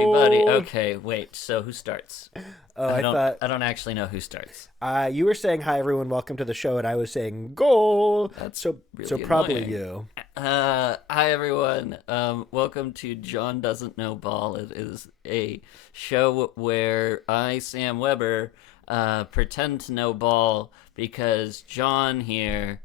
everybody. Okay, wait. So who starts? Oh, I don't actually know who starts. You were saying hi everyone, welcome to the show, and I was saying goal. That's so really probably annoying. you. Hi everyone. Welcome to John Doesn't Know Ball. It is a show where I, Sam Weber, pretend to know ball because John here,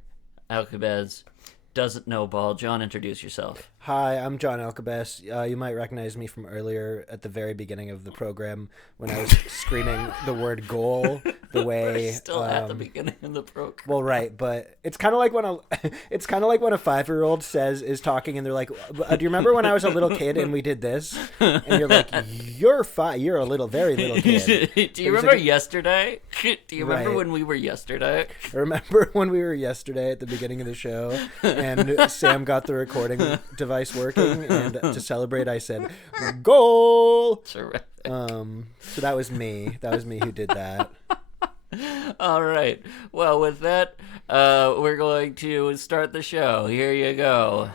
Alcabez, doesn't know ball. John, introduce yourself. Hi, I'm John Alcabez. You might recognize me from earlier at the very beginning of the program when I was screaming the word goal the way We're still at the beginning of the program. Well, right, but it's kind of like when a 5-year-old is talking and they're like, "Do you remember when I was a little kid and we did this?" And you're like, "You're you're a very little kid." Do you remember yesterday? Do you remember Right. when we were yesterday? I remember when we were yesterday at the beginning of the show and Sam got the recording device working, and to celebrate I said goal. Terrific. So that was me who did that. All right. Well, with that, we're going to start the show. Here you go.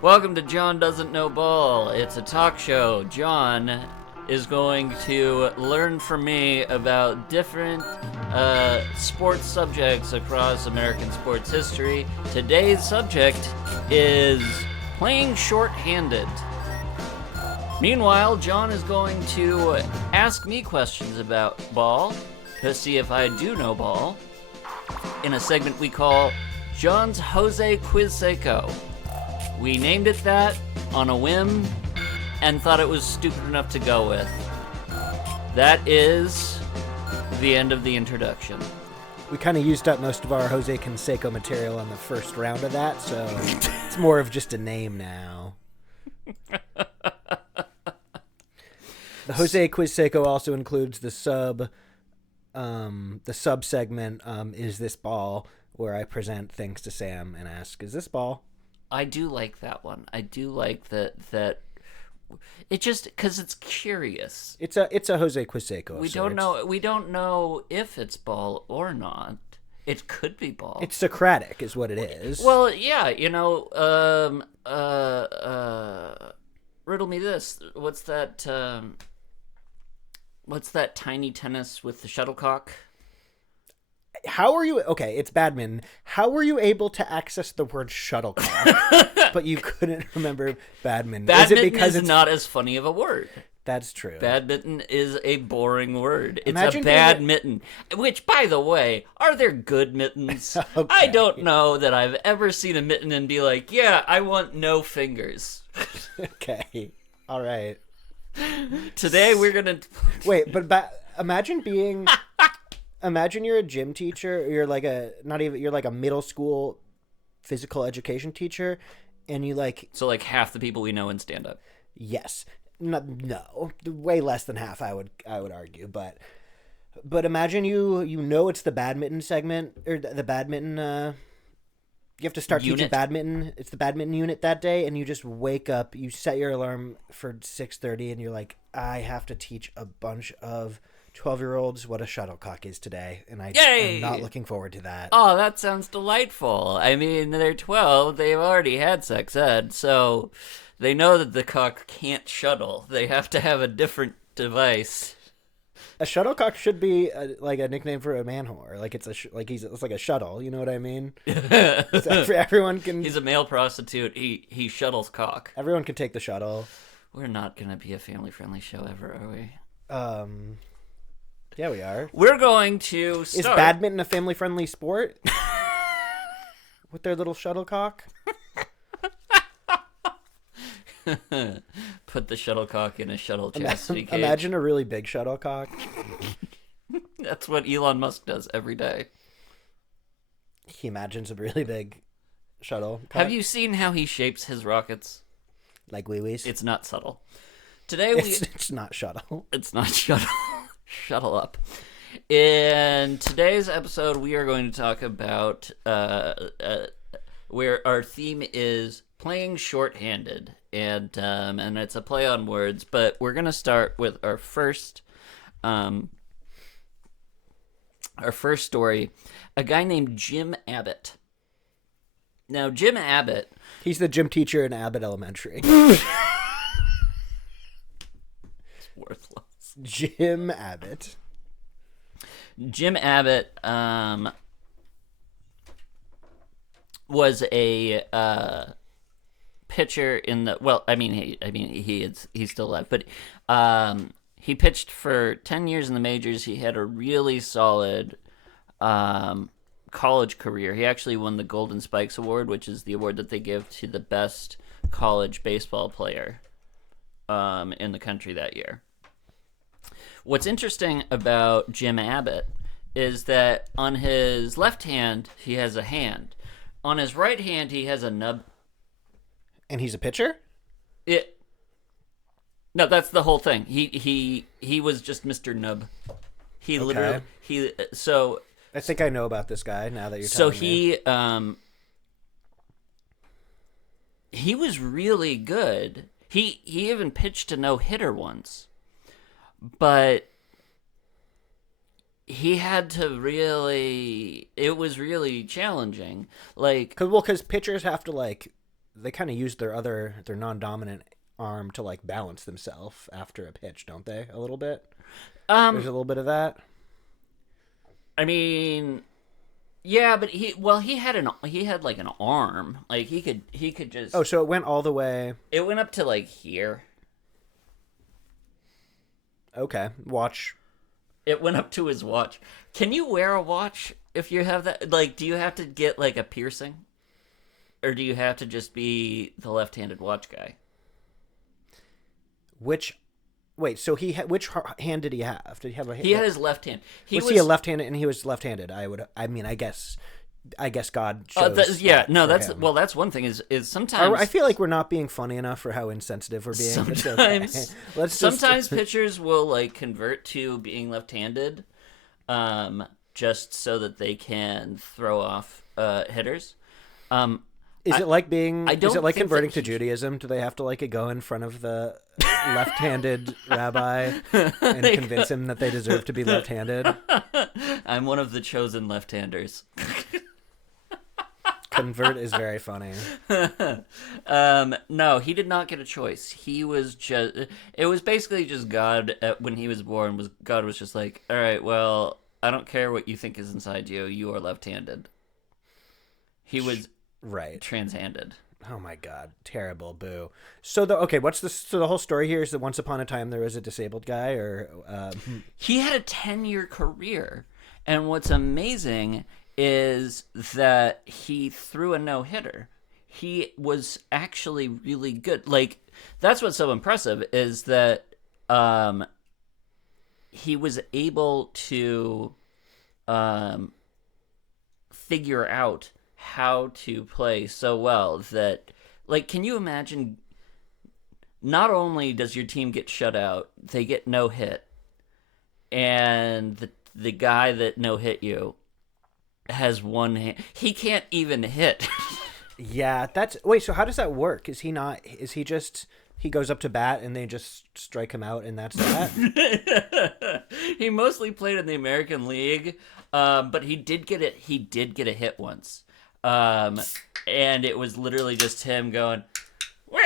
Welcome to John Doesn't Know Ball. It's a talk show. John is going to learn from me about different sports subjects across American sports history. Today's subject is playing shorthanded. Meanwhile, John is going to ask me questions about ball to see if I do know ball in a segment we call John's Jose Quiz Seco. We named it that on a whim and thought it was stupid enough to go with. That is the end of the introduction. We kind of used up most of our Jose Canseco material on the first round of that, so it's more of just a name now. The Jose Quiz Seco also includes the sub segment, Is This Ball, where I present things to Sam and ask, is this ball? I do like that one. I do like that it just because it's curious. It's a Jose Quiz Seco. We don't know if it's ball or not. It could be ball. It's Socratic is what it is. Well, yeah, riddle me this. What's that tiny tennis with the shuttlecock? How are you... Okay, it's badminton. How were you able to access the word shuttlecock, but you couldn't remember badminton? Badminton is it because it's not as funny of a word. That's true. Badminton is a boring word. It's Imagine a bad mitten. Which, by the way, are there good mittens? Okay. I don't know that I've ever seen a mitten and be like, yeah, I want no fingers. Okay. All right. Today we're going to... Wait, but imagine being... Imagine you're a gym teacher. You're like you're like a middle school physical education teacher, and you like... So like half the people we know in stand-up. Yes. No, way less than half, I would argue. But imagine you know it's the badminton segment, or the badminton... you have to start teaching badminton. It's the badminton unit that day, and you just wake up. You set your alarm for 6:30, and you're like, I have to teach a bunch of 12-year-olds what a shuttlecock is today, and I'm not looking forward to that. Oh, that sounds delightful. I mean, they're 12. They've already had sex ed, so they know that the cock can't shuttle. They have to have a different device. A shuttlecock should be like a nickname for a man whore. Like it's like a shuttle. You know what I mean? So everyone can. He's a male prostitute. He shuttles cock. Everyone can take the shuttle. We're not gonna be a family-friendly show ever, are we? Yeah, we are. We're going to start. Is badminton a family-friendly sport? With their little shuttlecock? Put the shuttlecock in a shuttle chastity cage. Imagine a really big shuttlecock. That's what Elon Musk does every day. He imagines a really big shuttle. Have you seen how he shapes his rockets? Like wee-wees? It's not subtle. Today It's not shuttle. It's not shuttle. Shuttle up. In today's episode, we are going to talk about where our theme is playing shorthanded, and it's a play on words. But we're gonna start with our first story. A guy named Jim Abbott. Now, Jim Abbott. He's the gym teacher in Abbott Elementary. worthless. Jim Abbott. Jim Abbott was a pitcher in the he's still alive, but he pitched for 10 years in the majors. He had a really solid college career. He actually won the Golden Spikes Award, which is the award that they give to the best college baseball player in the country that year. What's interesting about Jim Abbott is that on his left hand, he has a hand. On his right hand, he has a nub. And he's a pitcher? No, that's the whole thing. He was just Mr. Nub. Literally so. I think I know about this guy now that you're telling me. So he was really good. He even pitched a no-hitter once. But he had to really... It was really challenging. Because pitchers have to, they kind of use their non-dominant arm to, balance themselves after a pitch, don't they? A little bit? There's a little bit of that. I mean... Yeah, but he had an arm. He could just... Oh, so it went all the way... It went up to, here. Okay, watch. It went up to his watch. Can you wear a watch if you have that? Do you have to get, a piercing? Or do you have to just be the left-handed watch guy? Which which hand did he have? Did he have a hand? He had his left hand. He was left-handed, and he was left-handed? I guess God chose that's one thing is sometimes... I feel like we're not being funny enough for how insensitive we're being. Sometimes, sometimes pitchers will convert to being left-handed, just so that they can throw off hitters. Is it like converting to Judaism? Do they have to go in front of the left-handed rabbi and convince him that they deserve to be left-handed? I'm one of the chosen left-handers. Convert is very funny. No, he did not get a choice. He was just... It was basically just God, when he was born, God was just like, all right, well, I don't care what you think is inside you. You are left-handed. He was trans-handed. Oh my God, terrible, boo. So the whole story here is that once upon a time there was a disabled guy, or he had a 10-year career, and what's amazing is that he threw a no-hitter. He was actually really good. That's what's so impressive, is that he was able to figure out how to play so well that, can you imagine, not only does your team get shut out, they get no hit, and the guy that no hit you has one hand. He can't even hit. Yeah, so how does that work? He goes up to bat and they just strike him out and that's that? He mostly played in the American League, but he did get a hit once. And it was literally just him going, wah!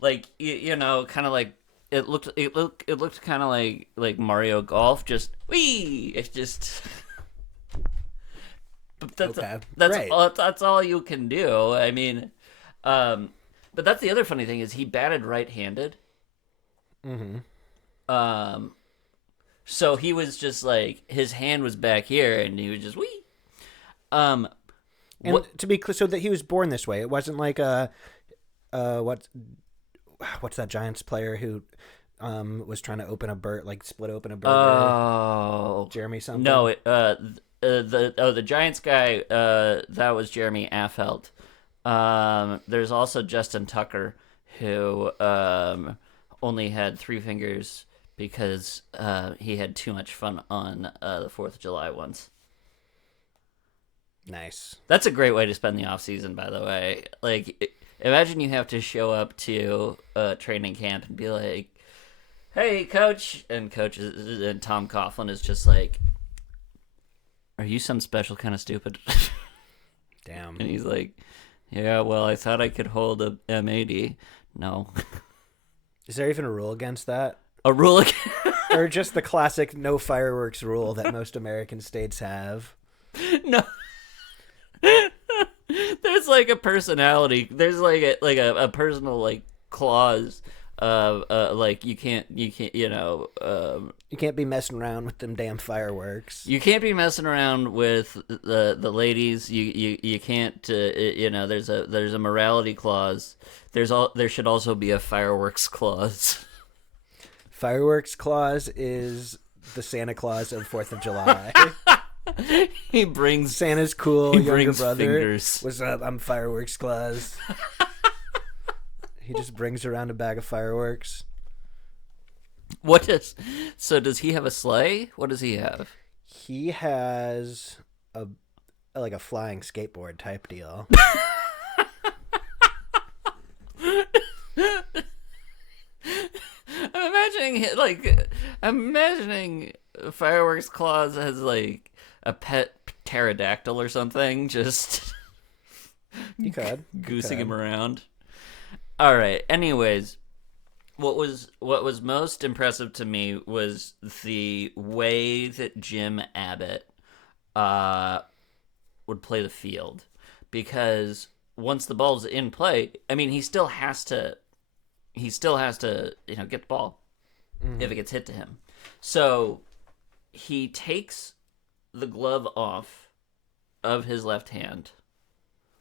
Kind of it looked kind of like Mario Golf, just wee. It's just, but that's all you can do. I mean, but that's the other funny thing is he batted right-handed. Mm-hmm. So he was just his hand was back here, and he was just wee. And to be clear, so that he was born this way. It wasn't like what's that Giants player who was trying to open a split open a burger? Oh, Jeremy something. No, the Giants guy, that was Jeremy Affeldt. There's also Justin Tucker, who only had 3 fingers because he had too much fun on the 4th of July once. Nice. That's a great way to spend the off season, by the way. Imagine you have to show up to a training camp and be like, "Hey, coach," and Tom Coughlin is just like, "Are you some special kind of stupid?" Damn. And he's like, "Yeah, well, I thought I could hold a M80. No." Is there even a rule against that? A rule Or just the classic no fireworks rule that most American states have. No. There's like a personality. There's like a personal like clause of like you can't You can't be messing around with them damn fireworks. you can't be messing around with the ladies. You can't there's a morality clause. There should also be a fireworks clause. Fireworks clause is the Santa Claus of 4th of July. He brings Santa's cool, he younger brings brother. fingers. What's up? I'm Fireworks Claus. He just brings around a bag of fireworks. Does he have a sleigh? What does he have? He has a flying skateboard type deal. I'm imagining Fireworks Claus has like a pet pterodactyl or something, just You could. goosing him around. All right. Anyways, what was most impressive to me was the way that Jim Abbott would play the field, because once the ball's in play, I mean, he still has to get the ball if it gets hit to him. So he takes the glove off of his left hand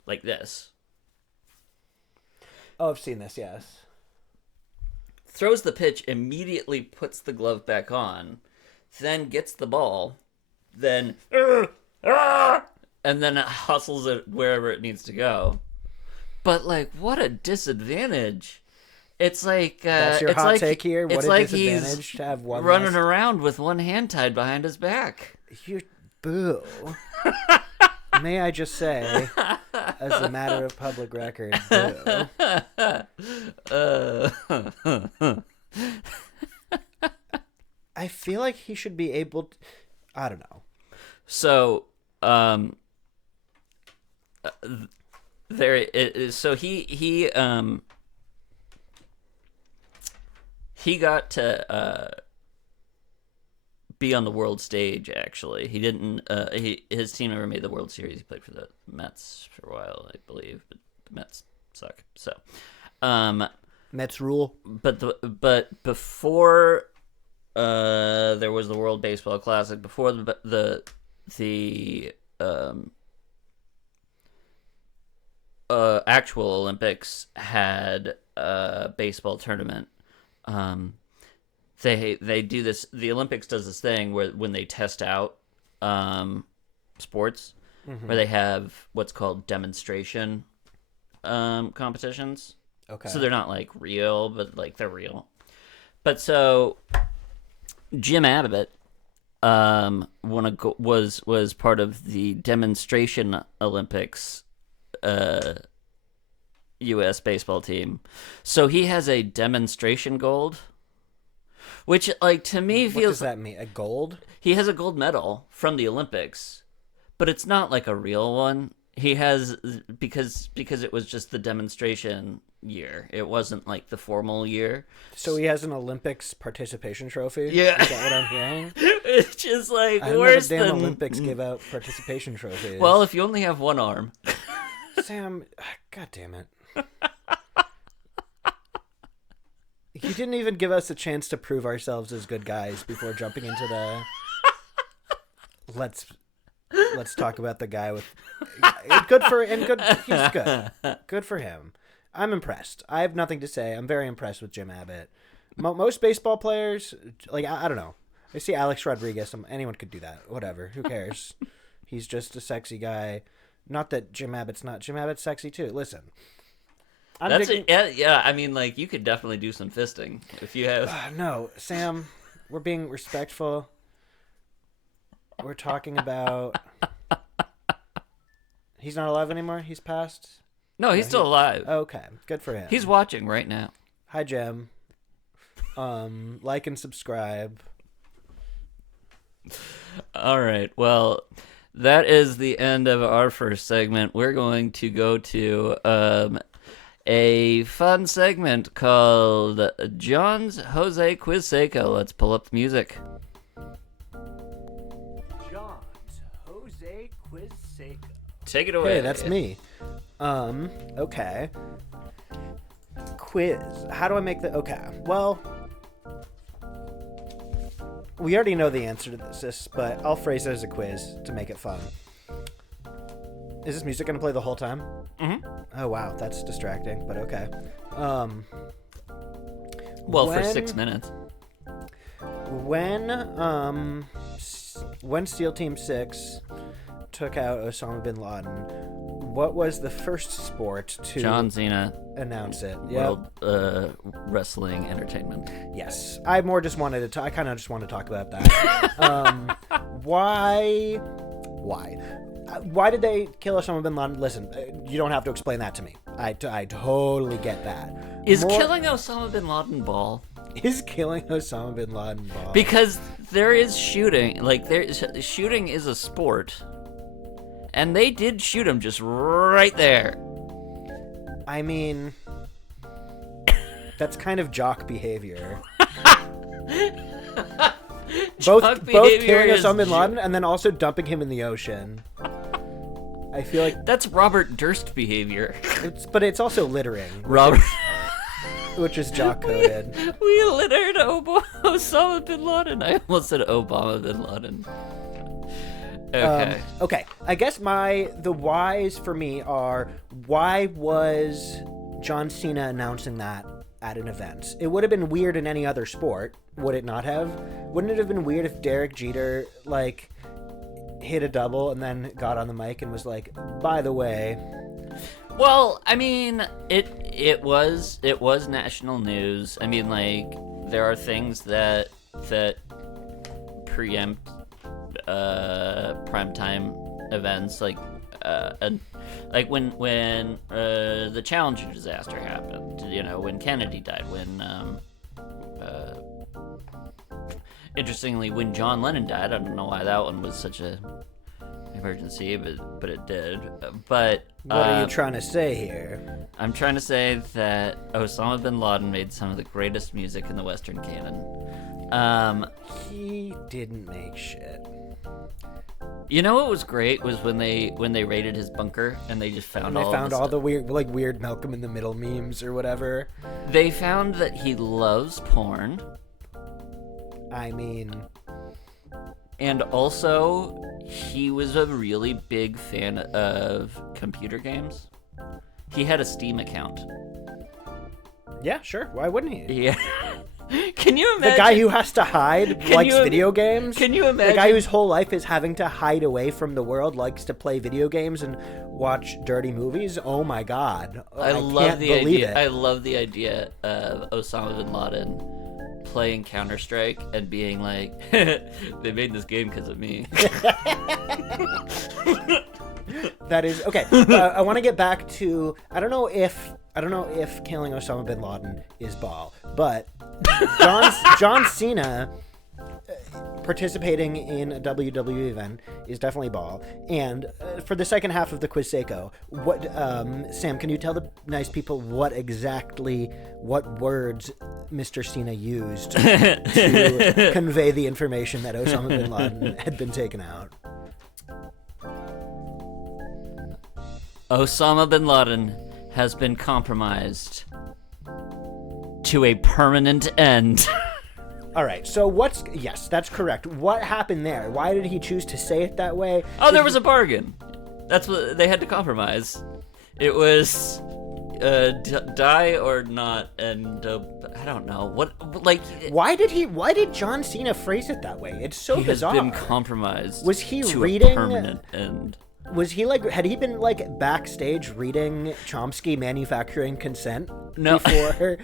like this. Oh, I've seen this, yes. Throws the pitch, immediately puts the glove back on, then gets the ball, then and then hustles it wherever it needs to go. But like, what a disadvantage! It's like That's your it's hot like, take here. What it's a like disadvantage he's to have one running less... around with one hand tied behind his back. You're boo. May I just say, as a matter of public record, boo. I feel like he should be able to... I don't know. So, there it is. So he got to be on the world stage. Actually, he didn't. His team never made the World Series. He played for the Mets for a while, I believe, but the Mets suck. So, Mets rule. but before there was the World Baseball Classic, before the actual Olympics had a baseball tournament. They do this. The Olympics does this thing where when they test out sports, where they have what's called demonstration competitions. Okay. So they're not like real, but like they're real. But so Jim Abbott was part of the demonstration Olympics U.S. baseball team. So he has a demonstration gold, which like to me feels... What does that mean? A gold? He has a gold medal from the Olympics, but it's not like a real one. He has because it was just the demonstration year. It wasn't like the formal year. So he has an Olympics participation trophy? Yeah. Is that what I'm hearing? It's just like I didn't know worse the damn than Olympics give out participation trophies. Well, if you only have one arm. Sam, God damn it. You didn't even give us a chance to prove ourselves as good guys before jumping into the let's talk about the guy with he's good. Good for him. I'm impressed. I have nothing to say. I'm very impressed with Jim Abbott. Most baseball players, like I don't know. I see Alex Rodriguez. Anyone could do that. Whatever. Who cares? He's just a sexy guy. Not that Jim Abbott's not. Jim Abbott's sexy too. Listen. Yeah. I mean, like you could definitely do some fisting if you have. No, Sam. We're being respectful. We're talking about. He's not alive anymore. He's passed. No, he's still alive. Okay, good for him. He's watching right now. Hi, Jim. Like and subscribe. All right. Well, that is the end of our first segment. We're going to go to a fun segment called John's Jose Quiz Seco. Let's pull up the music. John's Jose Quiz Seco. Take it away. Hey, that's me. Okay. Quiz. How do I make the... Okay, well... We already know the answer to this, but I'll phrase it as a quiz to make it fun. Is this music going to play the whole time? Mm-hmm. Oh, wow. That's distracting, but okay. Well, for 6 minutes. When SEAL Team 6 took out Osama bin Laden, what was the first sport to John Cena announce it? World Wrestling Entertainment. Yes. I more just wanted to I kind of just want to talk about that. Why did they kill Osama bin Laden? Listen, you don't have to explain that to me. I totally get that. Is killing Osama bin Laden ball? Is killing Osama bin Laden ball? Because there is shooting. Like, shooting is a sport. And they did shoot him just right there. I mean, that's kind of jock behavior. both killing Osama bin Laden and then also dumping him in the ocean. I feel like that's Robert Durst behavior. But it's also littering. Robert, which is jock coded. We littered Osama bin Laden. I almost said Obama bin Laden. Okay. Okay. I guess the whys for me are, why was John Cena announcing that at an event? It would have been weird in any other sport, would it not have? Wouldn't it have been weird if Derek Jeter hit a double and then got on the mic and was like, by the way? Well, I mean, it was national news. I mean, there are things that preempt primetime events, when the Challenger disaster happened, when Kennedy died, interestingly, when John Lennon died. I don't know why that one was such a emergency, but it did. But what are you trying to say here? I'm trying to say that Osama bin Laden made some of the greatest music in the Western canon. He didn't make shit. You know what was great was when they raided his bunker and they just found all the weird Malcolm in the Middle memes or whatever. They found that he loves porn. I mean, and also he was a really big fan of computer games. He had a Steam account. Yeah, sure. Why wouldn't he? Yeah. Can you imagine? The guy who has to hide likes video games? Can you imagine? The guy whose whole life is having to hide away from the world likes to play video games and watch dirty movies? Oh my god. I can't believe it. I love the idea of Osama bin Laden playing Counter-Strike and being like, they made this game because of me. That is okay. I want to get back to, I don't know if killing Osama bin Laden is ball, but John Cena participating in a WWE event is definitely ball. And for the second half of the Quiz Seco, Sam, can you tell the nice people what words Mr. Cena used to convey the information that Osama bin Laden had been taken out? Osama bin Laden has been compromised to a permanent end. All right, so yes, that's correct. What happened there? Why did he choose to say it that way? There was a bargain. That's what they had to compromise. It was die or not, and I don't know why did John Cena phrase it that way? It's so bizarre. He has been compromised. Was he to reading a permanent end? Was he had he been backstage reading Chomsky Manufacturing Consent No. before?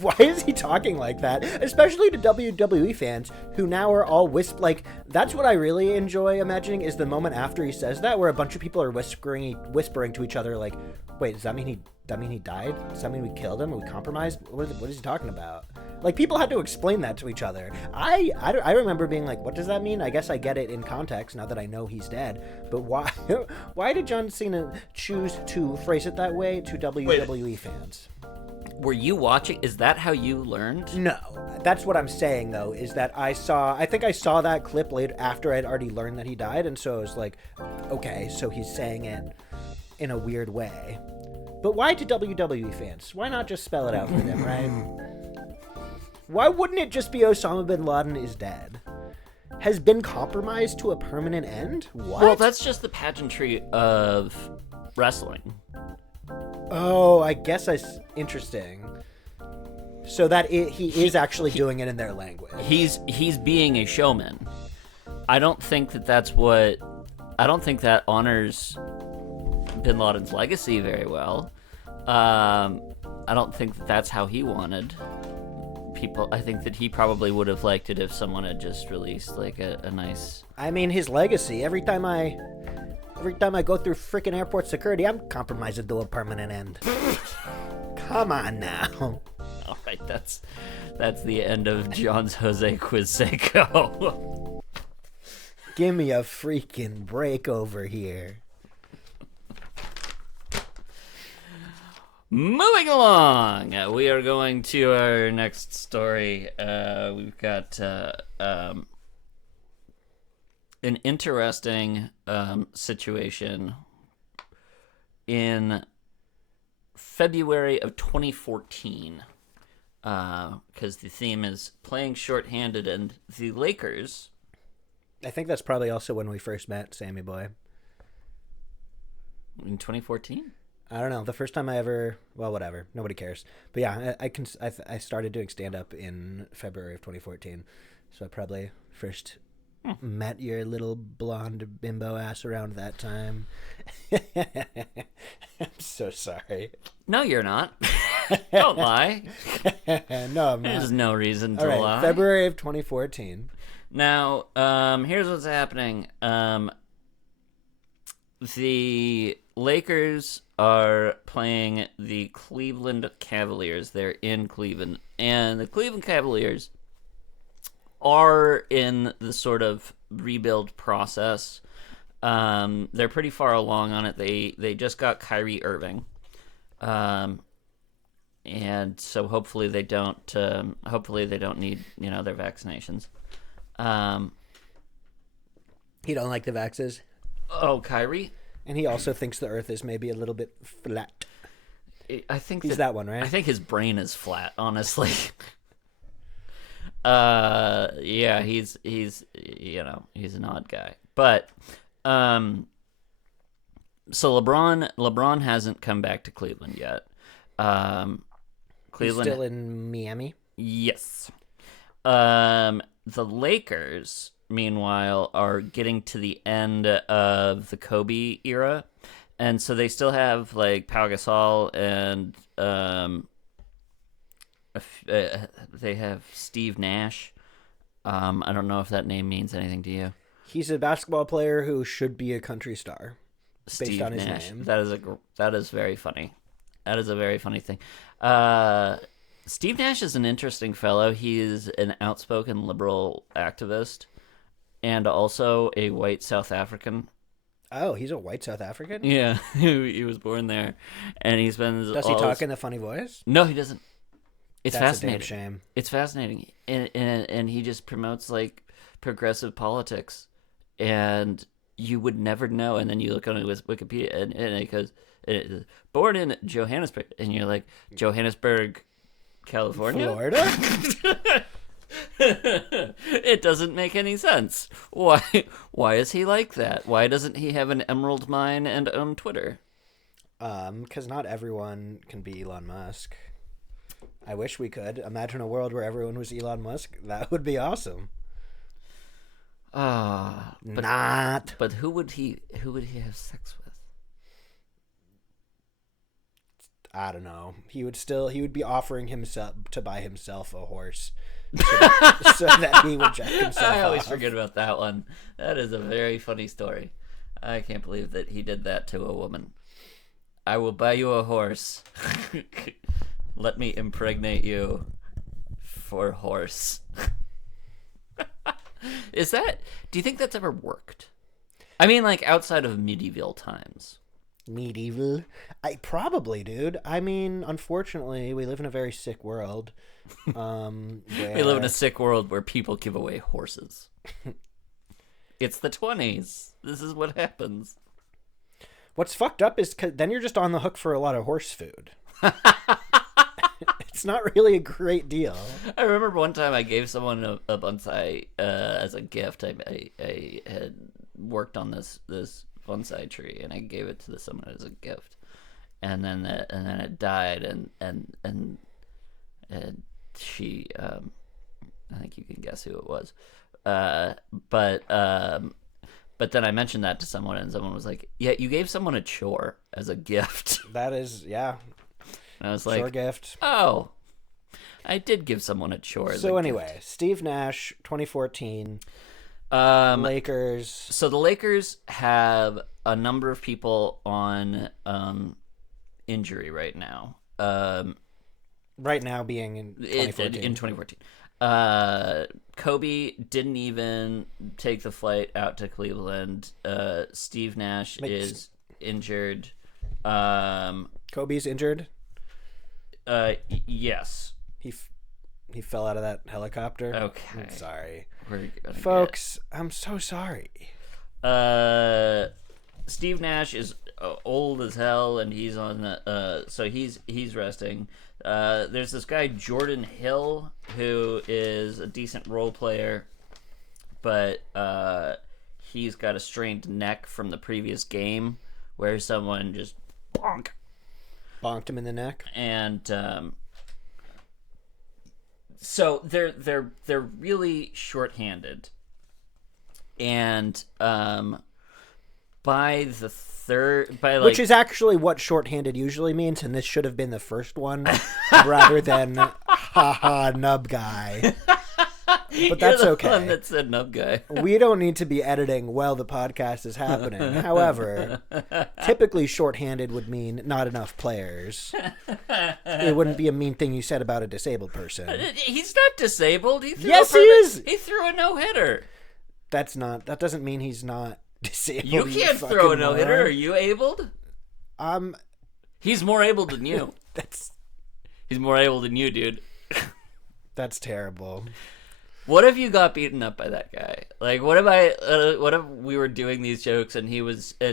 Why is he talking like that? Especially to WWE fans who now are all that's what I really enjoy imagining is the moment after he says that, where a bunch of people are whispering to each other wait, does that mean he died? Does that mean we killed him? Or we compromised? What is he talking about? Like, people had to explain that to each other. I remember being like, what does that mean? I guess I get it in context now that I know he's dead. But why did John Cena choose to phrase it that way to WWE fans? Were you watching? Is that how you learned? No. That's what I'm saying, though, is that I think I saw that clip later after I'd already learned that he died, and so I was like, okay, so he's saying it in a weird way. But why to WWE fans? Why not just spell it out for them, right? Why wouldn't it just be Osama bin Laden is dead? Has been compromised to a permanent end? What? Well, that's just the pageantry of wrestling. Oh, I guess that's interesting. So that he is actually doing it in their language. He's being a showman. I don't think that honors bin Laden's legacy very well. I don't think that's how he wanted people. I think that he probably would have liked it if someone had just released like a nice... I mean, his legacy, every time I go through freaking airport security, I'm compromised to a permanent end. Come on now. All right, that's the end of John's Jose Quizseco. Give me a freaking break over here. Moving along, we are going to our next story. We've got an interesting situation in February of 2014, because the theme is playing shorthanded, and the Lakers... I think that's probably also when we first met, Sammy Boy. In 2014? I don't know. The first time I ever... Well, whatever. Nobody cares. But yeah, I started doing stand-up in February of 2014. So I probably first met your little blonde bimbo ass around that time. I'm so sorry. No, you're not. Don't lie. No, I'm not. There's no reason to All right, lie. February of 2014. Now, here's what's happening. The Lakers are playing the Cleveland Cavaliers. They're in Cleveland. And the Cleveland Cavaliers are in the sort of rebuild process. They're pretty far along on it. They just got Kyrie Irving. And so hopefully they don't need, their vaccinations. He don't like the vaxes. Oh, Kyrie? And he also thinks the Earth is maybe a little bit flat. I think he's that one, right? I think his brain is flat, honestly. Yeah, he's an odd guy. But so LeBron hasn't come back to Cleveland yet. Cleveland He's still in Miami. Yes. The Lakers, meanwhile, are getting to the end of the Kobe era, and so they still have like Pau Gasol and they have Steve Nash. I don't know if that name means anything to you. He's a basketball player who should be a country star, based on his Nash. name. That is very funny. That is a very funny thing. Steve Nash is an interesting fellow. He is an outspoken liberal activist and also a white South African. Oh, he's a white South African? Yeah, he was born there. And he spends Does he talk in a funny voice? No, he doesn't. It's That's fascinating. a damn shame. It's fascinating. And he just promotes like progressive politics. And you would never know. And then you look on his Wikipedia and it goes, born in Johannesburg. And you're like, Johannesburg, California? Florida? It doesn't make any sense. Why is he like that? Why doesn't he have an emerald mine and own Twitter? Because not everyone can be Elon Musk. I wish we could. Imagine a world where everyone was Elon Musk. That would be awesome. But who would he have sex with? I don't know. He would be offering himself to buy himself a horse so that he would jack himself I always off. forget about that one. That is a very funny story. I can't believe that he did that to a woman. I will buy you a horse. Let me impregnate you for horse. Do you think that's ever worked? I mean, like, outside of medieval times. Medieval? Probably, dude. I mean, unfortunately, we live in a very sick world. We live in a sick world where people give away horses. It's the 20s. This is what happens. What's fucked up is then you're just on the hook for a lot of horse food. It's not really a great deal. I remember one time I gave someone a bonsai as a gift. I had worked on this bonsai tree, and I gave it to someone as a gift, and then it died, and she I think you can guess who it was, but then I mentioned that to someone, and someone was like, "Yeah, you gave someone a chore as a gift." That is, yeah. And I was like, chore gift. Oh, I did give someone a chore. So anyway, Steve Nash, 2014. Lakers. So the Lakers have a number of people on injury right now. Right now being in 2014. In 2014. Kobe didn't even take the flight out to Cleveland. Steve Nash is injured. Kobe's injured? Yes. He fell out of that helicopter. Okay. I'm sorry. Folks, I'm so sorry. Steve Nash is old as hell, and he's on so he's resting. There's this guy Jordan Hill who is a decent role player, but he's got a strained neck from the previous game where someone just bonked him in the neck, and so they're really shorthanded, and which is actually what shorthanded usually means, and this should have been the first one rather than haha nub guy. But that's You're the okay. One that said nub guy. We don't need to be editing while the podcast is happening. However, typically shorthanded would mean not enough players. It wouldn't be a mean thing you said about a disabled person. He's not disabled. He is. He threw a no-hitter. That doesn't mean he's not disabled. You can't throw a no-hitter. Are you abled? He's more able than you. He's more able than you, dude. That's terrible. What if you got beaten up by that guy? Like, what if we were doing these jokes and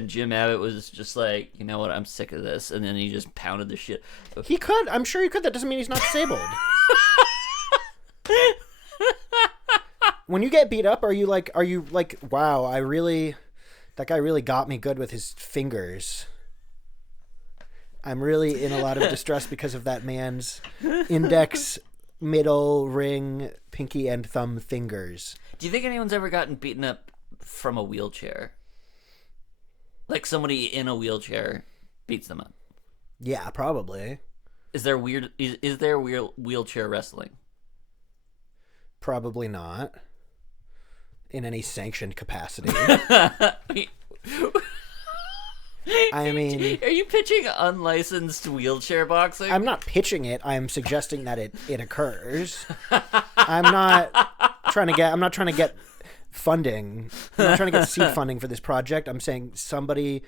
Jim Abbott was just like, you know what, I'm sick of this, and then he just pounded the shit. He could. I'm sure he could. That doesn't mean he's not disabled. When you get beat up, are you like, wow, that guy really got me good with his fingers. I'm really in a lot of distress because of that man's index, middle, ring, pinky, and thumb fingers. Do you think anyone's ever gotten beaten up from a wheelchair? Like somebody in a wheelchair beats them up? Yeah, probably. Is there wheelchair wrestling? Probably not. In any sanctioned capacity. I mean, are you pitching unlicensed wheelchair boxing? I'm not pitching it. I'm suggesting that it occurs. I'm not trying to get funding. I'm not trying to get seed funding for this project. I'm saying somebody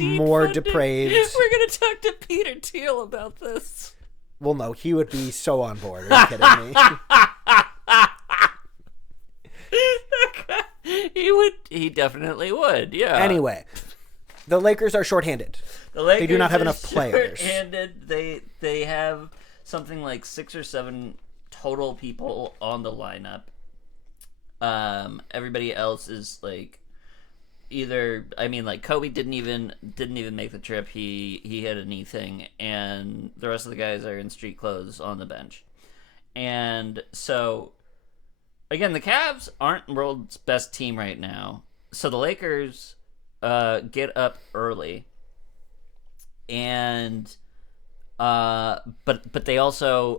more depraved. We're gonna talk to Peter Thiel about this. Well, no, he would be so on board. Are you kidding me? He definitely would. Yeah. Anyway. The Lakers are shorthanded. They do not have enough players. Shorthanded. They have something like 6 or 7 total people on the lineup. Everybody else is like Kobe didn't even make the trip. He had a knee thing, and the rest of the guys are in street clothes on the bench. And so again, the Cavs aren't the world's best team right now. So the Lakers get up early, and but they also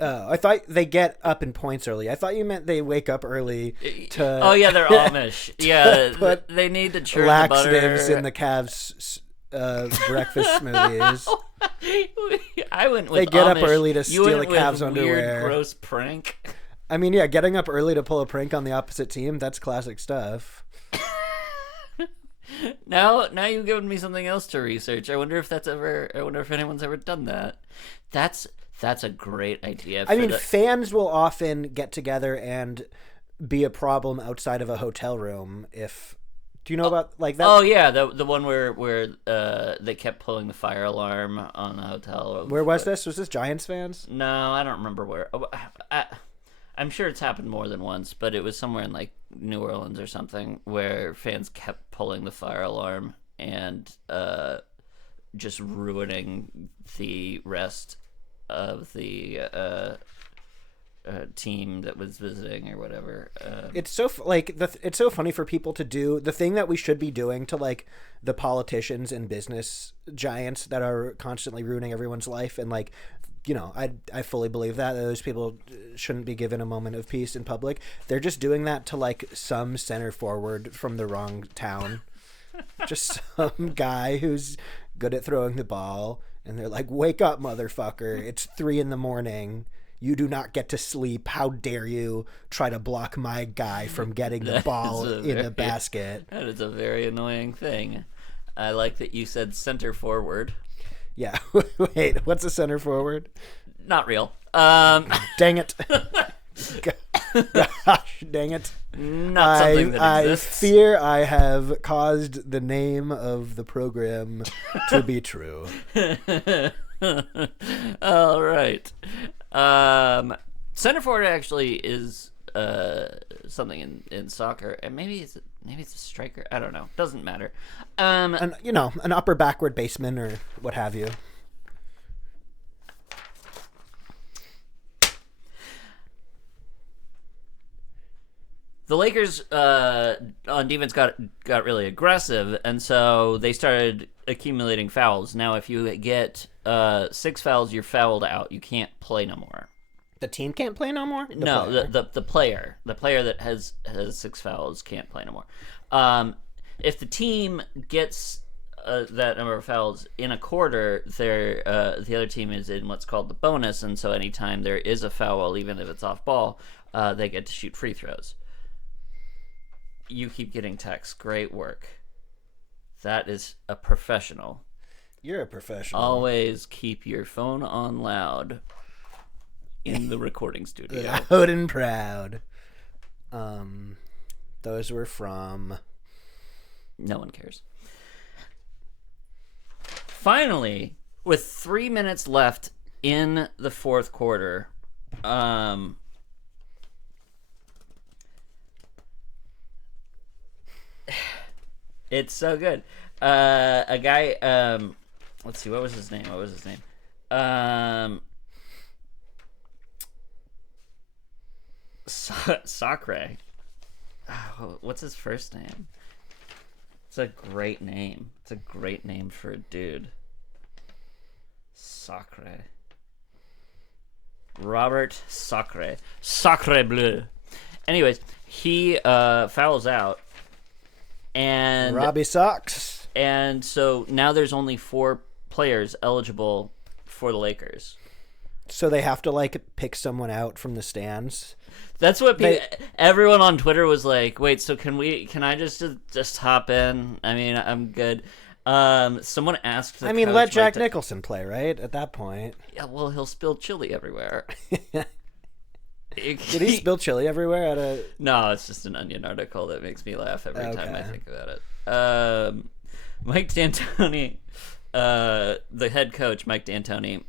I thought they get up in points early. I thought you meant they wake up early to. Oh yeah, they're Amish. Yeah, they need to churn laxatives the butter in the Cavs breakfast smoothies. I went with They get up Amish. early to You steal went a Cavs with underwear. Weird, gross prank. I mean, yeah, getting up early to pull a prank on the opposite team, that's classic stuff. Now you've given me something else to research. I wonder if anyone's ever done that. That's a great idea. I mean, fans will often get together and be a problem outside of a hotel room if... Do you know about like that? Oh yeah, the one where they kept pulling the fire alarm on the hotel. Where was this? Was this Giants fans? No, I don't remember where. I'm sure it's happened more than once, but it was somewhere in like New Orleans or something where fans kept pulling the fire alarm and just ruining the rest of the team that was visiting or whatever. It's so it's so funny for people to do the thing that we should be doing to like the politicians and business giants that are constantly ruining everyone's life, and like, you know, I fully believe that those people shouldn't be given a moment of peace in public. They're just doing that to like some center forward from the wrong town, just some guy who's good at throwing the ball, and they're like, "Wake up, motherfucker! It's 3 a.m. You do not get to sleep. How dare you try to block my guy from getting the ball in the basket?" That is a very annoying thing. I like that you said center forward. Yeah. Wait, what's a center forward? Not real. Dang it. Gosh, dang it. Not something that exists. I fear I have caused the name of the program to be true. All right. Center forward actually is something in soccer, and maybe it's a striker. I don't know. Doesn't matter. An upper backward baseman or what have you. The Lakers on defense got really aggressive, and so they started accumulating fouls. Now, if you get 6 fouls, you're fouled out. You can't play no more. The team can't play no more? The player that has 6 fouls can't play no more. If the team gets that number of fouls in a quarter, the other team is in what's called the bonus, and so anytime there is a foul, even if it's off ball, they get to shoot free throws. You keep getting texts. Great work. That is a professional. You're a professional. Always keep your phone on loud in the recording studio. Loud and proud. Those were from... No one cares. Finally, with 3 minutes left in the fourth quarter, it's so good. A guy, let's see, what was his name? Sacre. Oh, what's his first name? It's a great name. It's a great name for a dude. Sacre. Robert Sacre. Sacre bleu. Anyways, he fouls out. And Robbie sucks. And so now there's only 4 players eligible for the Lakers. So they have to like pick someone out from the stands. That's what everyone on Twitter was like. Wait, so can I just hop in? I mean, I'm good. Someone asked. Let Jack Nicholson play, right? At that point. Yeah, well, he'll spill chili everywhere. Did he spill chili everywhere? No, it's just an Onion article that makes me laugh every time I think about it. Mike D'Antoni, the head coach, Mike D'Antoni,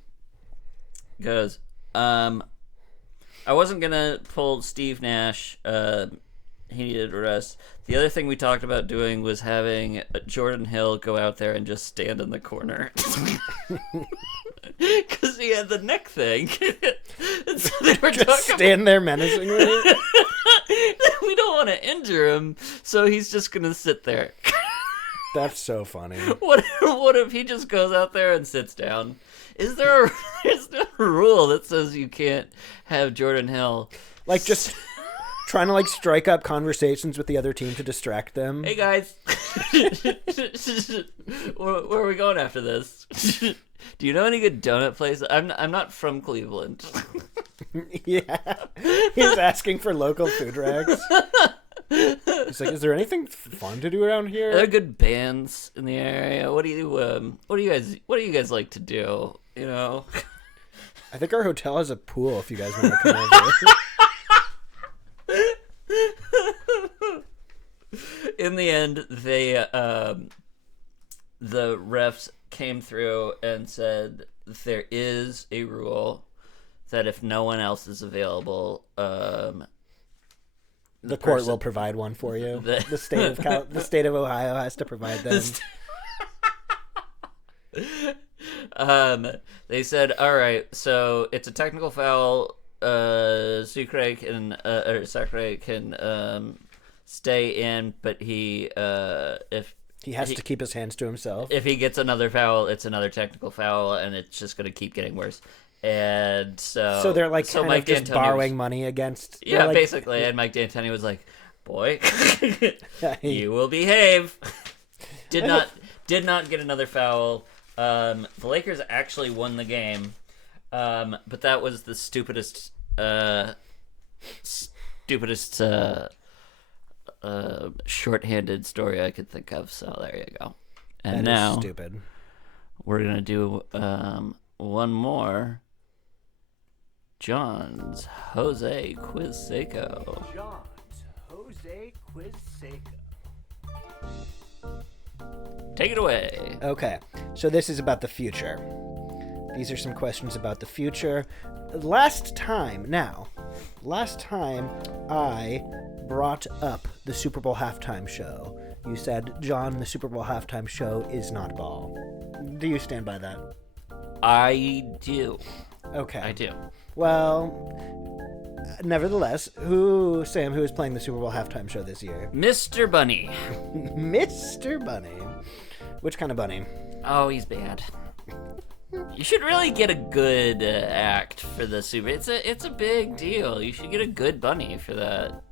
goes, I wasn't going to pull Steve Nash. He needed a rest. The other thing we talked about doing was having Jordan Hill go out there and just stand in the corner. Because he had the neck thing. And so they were just stand there menacingly. We don't want to injure him, so he's just going to sit there. That's so funny. What if he just goes out there and sits down? Is there a rule that says you can't have Jordan Hill like just trying to like strike up conversations with the other team to distract them? Hey guys, where are we going after this? Do you know any good donut places? I'm not from Cleveland. Yeah. He's asking for local food racks. He's like, is there anything fun to do around here? Are there good bands in the area? What do you guys like to do? You know? I think our hotel has a pool if you guys want to come over. In the end, they the refs came through and said there is a rule that if no one else is available, the court will provide one for you. The state of Ohio has to provide them. They said, all right, so it's a technical foul. Sacre can stay in, but if he has to keep his hands to himself. If he gets another foul, it's another technical foul, and it's just going to keep getting worse. And so they're like kind Mike of just D'Antoni borrowing money against. Yeah, like, basically. And Mike D'Antoni was like, "Boy, you will behave." Did not get another foul. The Lakers actually won the game, but that was the stupidest shorthanded story I could think of. So there you go. And that now is stupid. We're gonna do one more. John's Jose Quizseco. John's Jose Quizseco. Take it away. Okay, so this is about the future. These are some questions about the future. Last time I brought up the Super Bowl halftime show, you said, John, the Super Bowl halftime show is not ball. Do you stand by that? I do. Okay. I do. Well, nevertheless, who is playing the Super Bowl halftime show this year? Mr. Bunny. Mr. Bunny. Which kind of bunny? Oh, he's bad. You should really get a good act for the Super. It's a big deal. You should get a good bunny for that.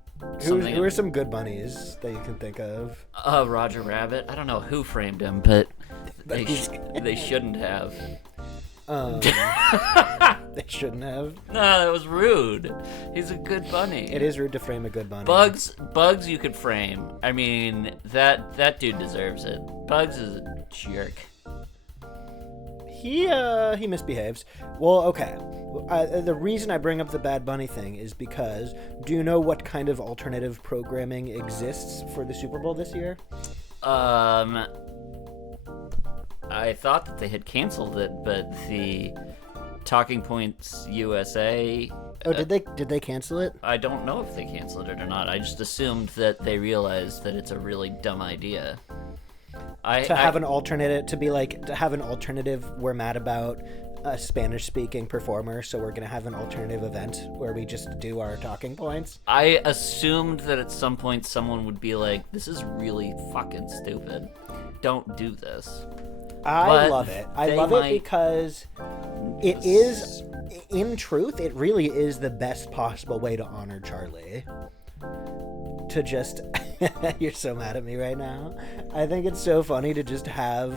Who are some good bunnies that you can think of? Roger Rabbit. I don't know who framed him, but they shouldn't have. They shouldn't have. No, that was rude. He's a good bunny. It is rude to frame a good bunny. Bugs you could frame. I mean, that dude deserves it. Bugs is a jerk. He misbehaves. Well, okay. The reason I bring up the Bad Bunny thing is because, do you know what kind of alternative programming exists for the Super Bowl this year? I thought that they had canceled it, but the Talking Points USA... Oh, did they cancel it? I don't know if they canceled it or not. I just assumed that they realized that it's a really dumb idea. To have an alternative we're mad about a Spanish-speaking performer, so we're going to have an alternative event where we just do our talking points. I assumed that at some point someone would be like, this is really fucking stupid. Don't do this. I love it. I love it because it is, in truth, it really is the best possible way to honor Charlie. To just... You're so mad at me right now. I think it's so funny to just have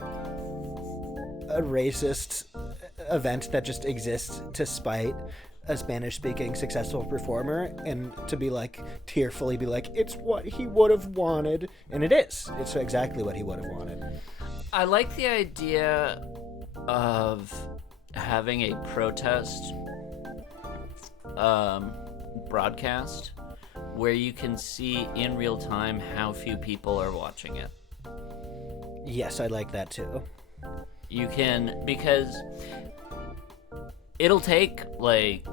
a racist event that just exists to spite a Spanish-speaking successful performer, and to be like, tearfully be like, it's what he would have wanted. And it is. It's exactly what he would have wanted. I like the idea of having a protest broadcast where you can see in real time how few people are watching it. Yes, I like that too. You can, because it'll take like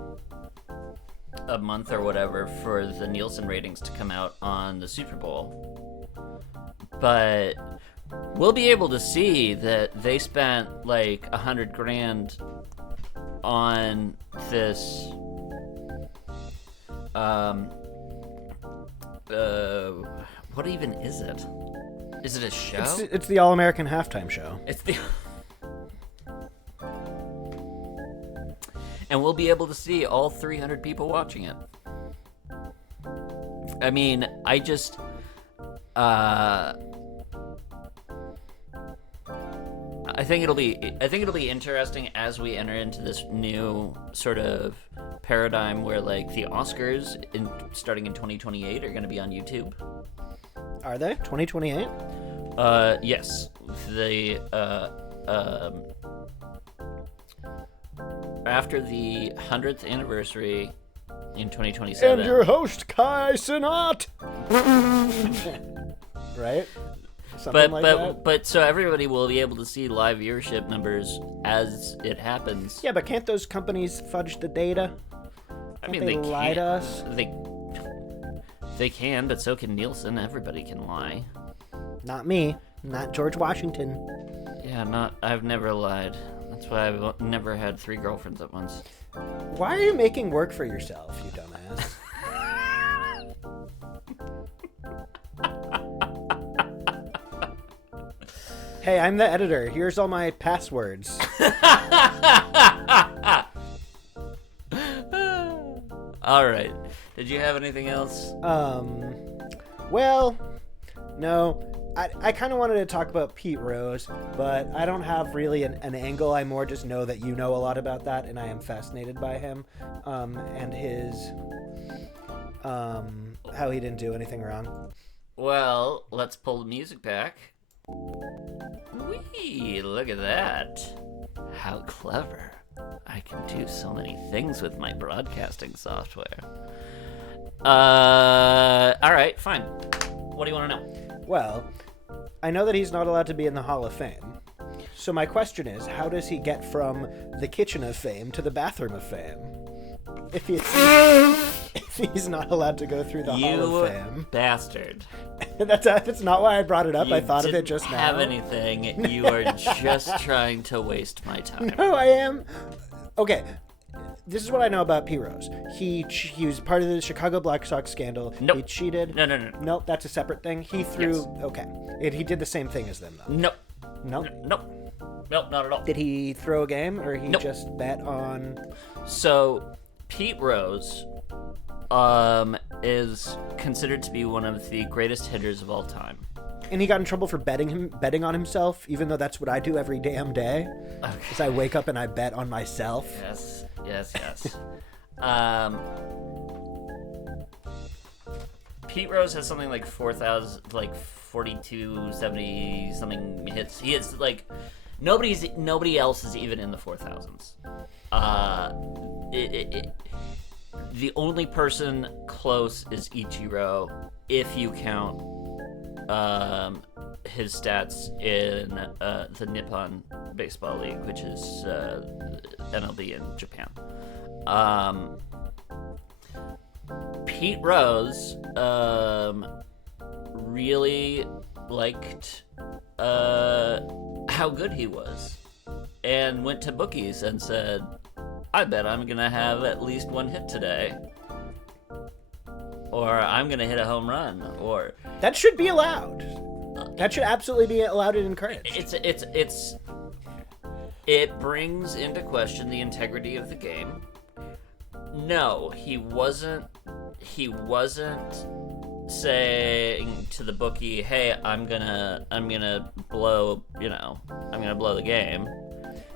a month or whatever for the Nielsen ratings to come out on the Super Bowl. But we'll be able to see that they spent like $100,000 on this what even is it? Is it a show? It's the All-American halftime show. It's the and we'll be able to see all 300 people watching it. I mean, I just I think it'll be interesting as we enter into this new sort of paradigm where like the Oscars starting in 2028 are going to be on YouTube. Are they 2028? Yes. The after the 100th anniversary in 2027. And your host Kai Cenat. Right? Something like that? But so everybody will be able to see live viewership numbers as it happens. Yeah, but can't those companies fudge the data? Can't they lie to us? They can, but so can Nielsen. Everybody can lie. Not me. Not George Washington. Yeah, I've never lied. That's why I've never had 3 girlfriends at once. Why are you making work for yourself, you dumbass? Hey, I'm the editor. Here's all my passwords. All right. Did you have anything else? Well, no. I kind of wanted to talk about Pete Rose, but I don't have really an angle. I more just know that you know a lot about that, and I am fascinated by him and his how he didn't do anything wrong. Well, let's pull the music back. Whee! Look at that. How clever. I can do so many things with my broadcasting software. Alright, fine. What do you want to know? Well, I know that he's not allowed to be in the Hall of Fame. So my question is, how does he get from the kitchen of fame to the bathroom of fame? If he's not allowed to go through the Hall of Fame. You bastard. That's not why I brought it up. You I thought of it just now. You didn't have anything. You are just trying to waste my time. No, I am. Okay. This is what I know about Pete Rose. He was part of the Chicago Black Sox scandal. Nope. He cheated. No. Nope, that's a separate thing. He threw... Yes. Okay. He did the same thing as them, though. Nope. Nope. Nope, not at all. Did he throw a game, or he Nope. just bet on... So, Pete Rose is considered to be one of the greatest hitters of all time. And he got in trouble for betting on himself, even though that's what I do every damn day. Okay. Is I wake up and I bet on myself. Yes. Pete Rose has something like 4,000, like 42, 70 something hits. He hits like nobody else is even in the 4,000s. The only person close is Ichiro, if you count his stats in the Nippon Baseball League, which is MLB in Japan. Pete Rose really liked how good he was and went to bookies and said, I bet I'm going to have at least 1 hit today. Or I'm going to hit a home run. Or that should be allowed. That should absolutely be allowed and encouraged. It brings into question the integrity of the game. No, he wasn't saying to the bookie, "Hey, I'm gonna blow the game."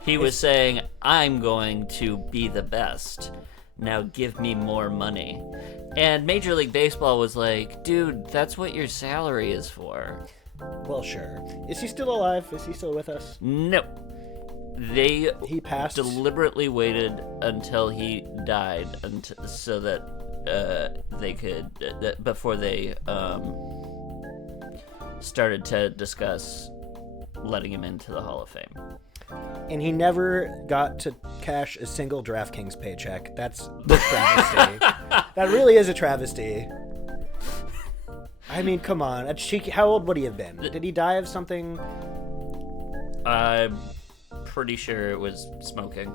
He was saying, "I'm going to be the best. Now give me more money." And Major League Baseball was like, "Dude, that's what your salary is for." Well, sure. Is he still alive? Is he still with us? No. He passed. Deliberately waited until he died so that they could before they started to discuss letting him into the Hall of Fame. And he never got to cash a single DraftKings paycheck. That's a travesty. That really is a travesty. I mean, come on. How old would he have been? Did he die of something? I'm pretty sure it was smoking.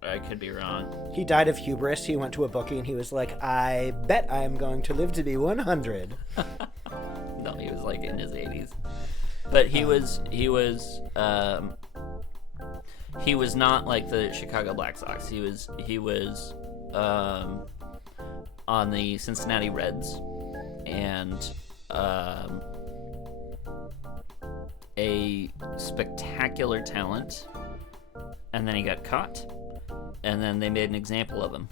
I could be wrong. He died of hubris. He went to a bookie and he was like, I bet I'm going to live to be 100. No, he was like in his 80s. But he was not like the Chicago Black Sox. He was on the Cincinnati Reds, and a spectacular talent, and then he got caught, and then they made an example of him.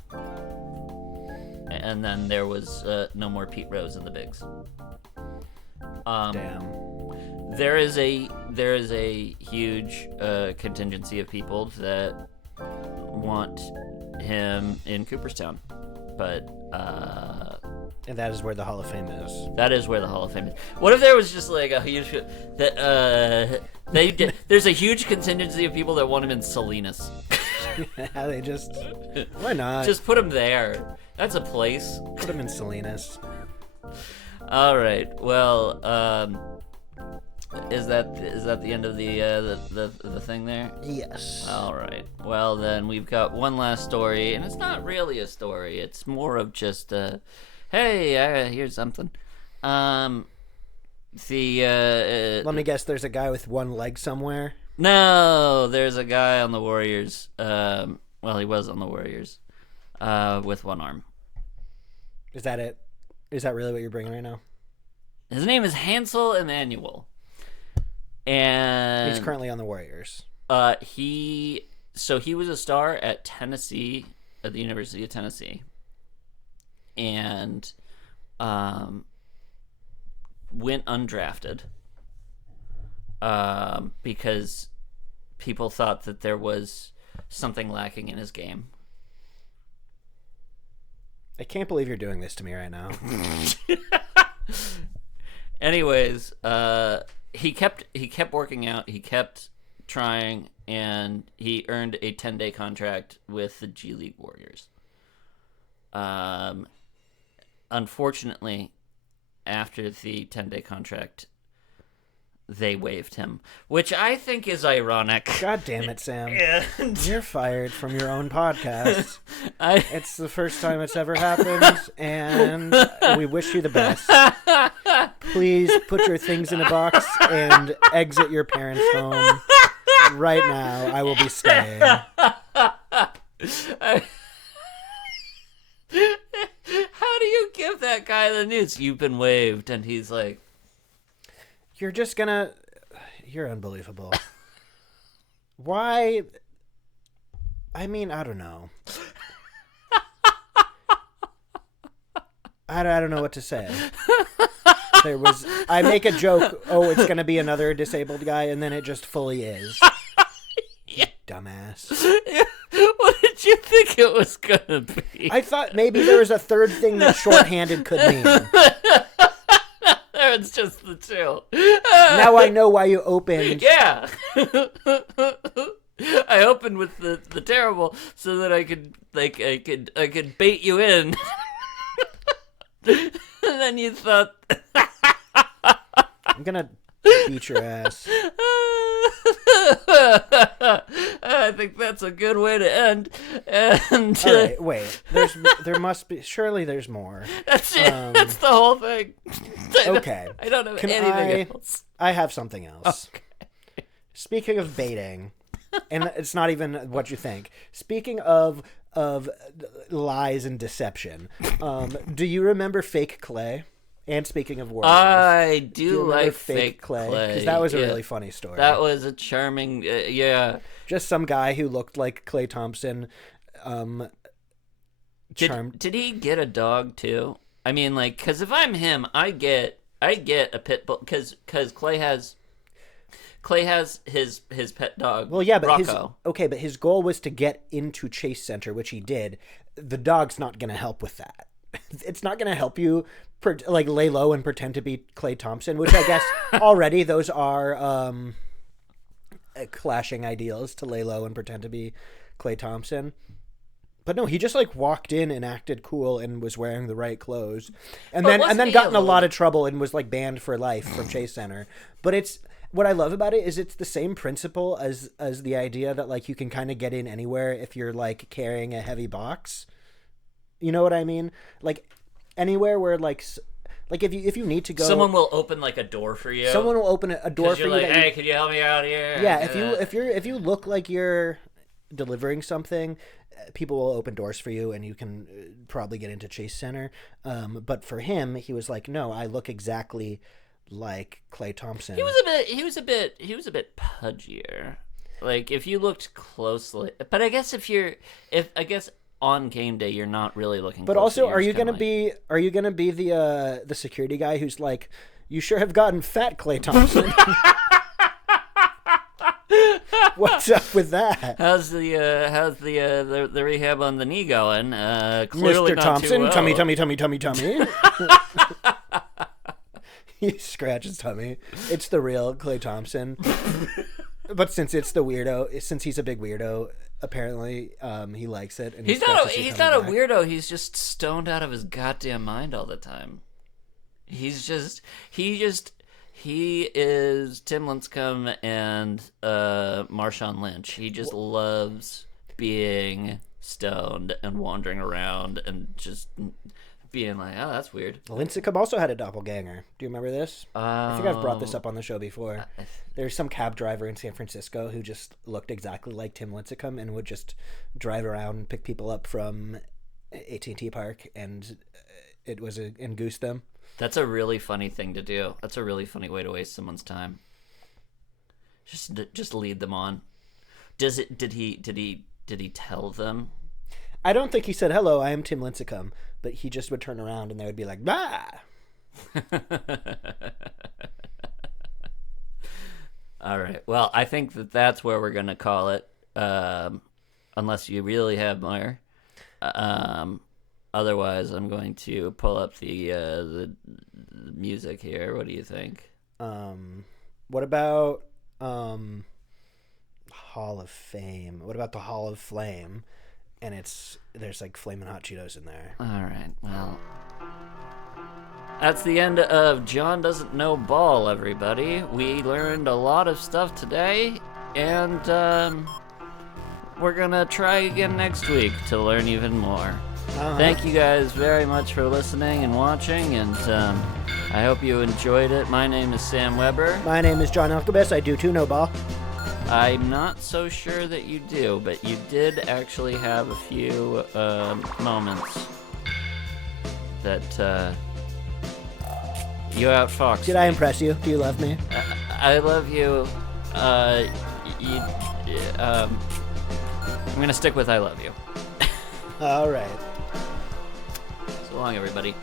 And then there was no more Pete Rose in the bigs. Damn. There is a huge contingency of people that want him in Cooperstown, but And that is where the Hall of Fame is. that is where the Hall of Fame is. What if there was just like a huge there's a huge contingency of people that want him in Salinas. They just... Why not? Just put him there. That's a place. Put him in Salinas. All right. Well, is that the end of the thing there? Yes. All right. Well, then we've got one last story, and it's not really a story. It's more of just hey, here's something. Let me guess, there's a guy with one leg somewhere? No, there's a guy on the Warriors. Well, he was on the Warriors with one arm. Is that it? Is that really what you're bringing right now? His name is Hansel Emmanuel. And He's currently on the Warriors. he was a star at Tennessee, at the University of Tennessee, and went undrafted because people thought that there was something lacking in his game. I can't believe you're doing this to me right now. Anyways, he kept working out, he kept trying, and he earned a 10-day contract with the G League Warriors. Unfortunately, after the 10-day contract, they waived him, which I think is ironic. God damn it, Sam. And You're fired from your own podcast. I It's the first time it's ever happened, and we wish you the best. Please put your things in a box and exit your parents' home. Right now, I will be staying. How do you give that guy the news? You've been waived, and he's like, You're just gonna... You're unbelievable. Why... I mean, I don't know. I don't know what to say. I make a joke, oh, it's gonna be another disabled guy, and then it just fully is. You dumbass. what did you think it was gonna be? I thought maybe there was a third thing that shorthanded could mean. It's just the two. Now I know why you opened. Yeah. I opened with the terrible so that I could bait you in. And then you thought I'm gonna beat your ass. I think that's a good way to end. And All right, wait. There must be. Surely there's more. that's it. That's the whole thing. Okay. I don't have Can anything else. I have something else. Okay. Speaking of baiting, and it's not even what you think. Speaking of lies and deception, do you remember fake Clay? And speaking of Warriors, I do you do remember like fake Clay because that was a yeah. really funny story. That was a charming, yeah. Just some guy who looked like Klay Thompson. Did he get a dog too? I mean, like, because if I'm him, I get a pit bull because Clay has his pet dog. Well, yeah, but Rocco. but his goal was to get into Chase Center, which he did. The dog's not going to help with that. It's not going to help you lay low and pretend to be Klay Thompson, which I guess already those are clashing ideals, to lay low and pretend to be Klay Thompson. But no, he just walked in and acted cool and was wearing the right clothes, and then got in a lot of trouble and was banned for life from Chase Center. But it's what I love about it is it's the same principle as the idea that you can kind of get in anywhere if you're carrying a heavy box. You know what I mean? Anywhere where if you need to go, Someone will open a door for you. someone will open a door for you. Hey, could you help me out here? Yeah, if you look like you're delivering something, people will open doors for you, and you can probably get into Chase Center. But for him, he was like, no, I look exactly like Klay Thompson. He was a bit pudgier. Like if you looked closely, but I guess if on game day you're not really looking. But closely, also, are you gonna be the security guy who's like, you sure have gotten fat, Klay Thompson? What's up with that? How's the rehab on the knee going? Clearly Mr. not Thompson, too well. tummy. He scratches tummy. It's the real Klay Thompson. But since he's a big weirdo, apparently he likes it. And He's not a weirdo. He's just stoned out of his goddamn mind all the time. He is Tim Lincecum and Marshawn Lynch. He just loves being stoned and wandering around and just being like, oh, that's weird. Lincecum also had a doppelganger. Do you remember this? I think I've brought this up on the show before. There's some cab driver in San Francisco who just looked exactly like Tim Lincecum and would just drive around and pick people up from AT&T Park, and and goose them. That's a really funny thing to do. That's a really funny way to waste someone's time. Just lead them on. Did he tell them? I don't think he said, "Hello, I am Tim Lincecum," but he just would turn around and they would be like, "Bah!" All right. Well, I think that's where we're gonna call it. Unless you really have more. Otherwise, I'm going to pull up the music here. What do you think? What about Hall of Fame? What about the Hall of Flame? And there's like Flamin' Hot Cheetos in there. All right. Well, that's the end of John Doesn't Know Ball, everybody. We learned a lot of stuff today, and we're gonna try again next week to learn even more. Thank you guys very much for listening and watching, and I hope you enjoyed it. My name is Sam Weber. My name is John Alcabis. I do too know ball. I'm not so sure that you do, but you did actually have a few moments that you outfoxed. Did I impress you? Do you love me? I love you. I'm gonna stick with I love you. All right. So long, everybody.